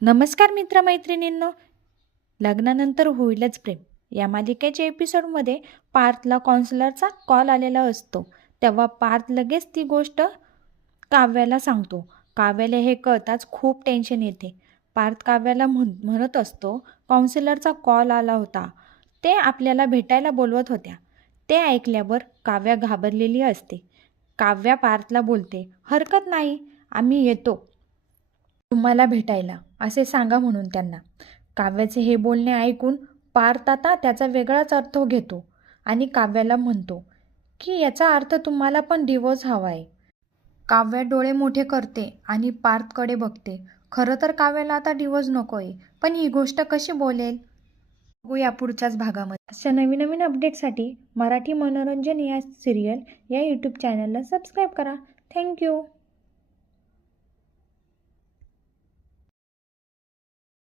नमस्कार मित्रमैत्रिणींनो. लग्नानंतर होईलच प्रेम या मालिकेच्या एपिसोडमध्ये पार्थला काउन्सिलरचा कॉल आलेला असतो. तेव्हा पार्थ लगेच ती गोष्ट काव्याला सांगतो. काव्याला हे कळताच खूप टेन्शन येते. पार्थ काव्याला म्हणत असतो, काउन्सिलरचा कॉल आला होता, ते आपल्याला भेटायला बोलवत होत्या. ते ऐकल्यावर काव्या घाबरलेली असते. काव्या पार्थला बोलते, हरकत नाही, आम्ही येतो तुम्हाला भेटायला, असे सांगा म्हणून त्यांना. काव्याचे हे बोलणे ऐकून पार्थ आता त्याचा वेगळाच अर्थ घेतो आणि काव्याला म्हणतो की याचा अर्थ तुम्हाला पण डिवोर्स हवा आहे. काव्या डोळे मोठे करते आणि पार्थकडे बघते. खरं तर काव्याला आता डिवोर्स नको आहे, पण ही गोष्ट कशी बोलेल बघूया पुढच्याच भागामध्ये. अशा नवीन नवीन अपडेटसाठी मराठी मनोरंजन या सिरियल या यूट्यूब चॅनलला सबस्क्राईब करा. थँक्यू.